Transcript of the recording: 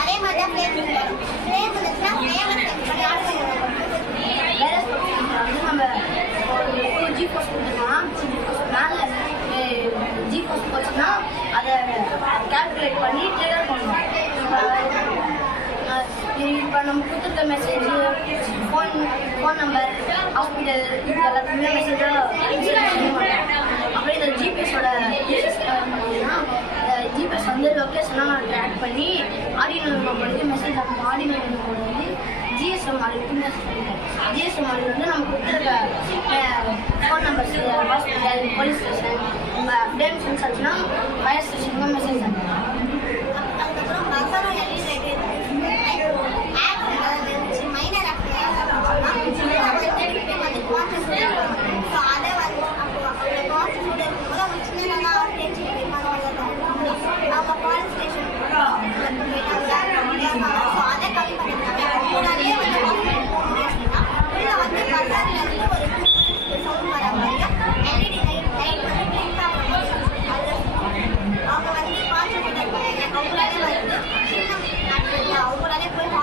அதே மாதிரி தான் ஃப்ளேம் இருந்துச்சுன்னா நம்ம ஜி போஸ்ட் கொடுத்துக்கலாம். மேலே ஜி போஸ்ட் போச்சுன்னா அதை கால்குலேட் பண்ணி ட்ரிகர் பண்ணுவோம். இப்போ நம்ம கொடுத்துருக்க மெசேஜ் ஃபோன் நம்பர் ஹாஸ்பிட்டல் இது எல்லாத்துக்குமே மெசேஜாக அப்புறம் இந்த ஜிபிஎஸோட ஜிபிஎஸ் வந்து லொக்கேஷனாக ட்ராக் பண்ணி ஆடியோ நம்பருக்கு மெசேஜ் அனுப்பும். ஆடியோ நம்பர் வந்து ஜிஎஸ்எம் ஆடியோக்கு ஜிஎஸ்எம் ஆடியோ வந்து நம்ம கொடுத்துருக்க phone numbers hospital police station டேம்ஸ் ஆச்சுன்னா ஃபயர் ஸ்டேஷன்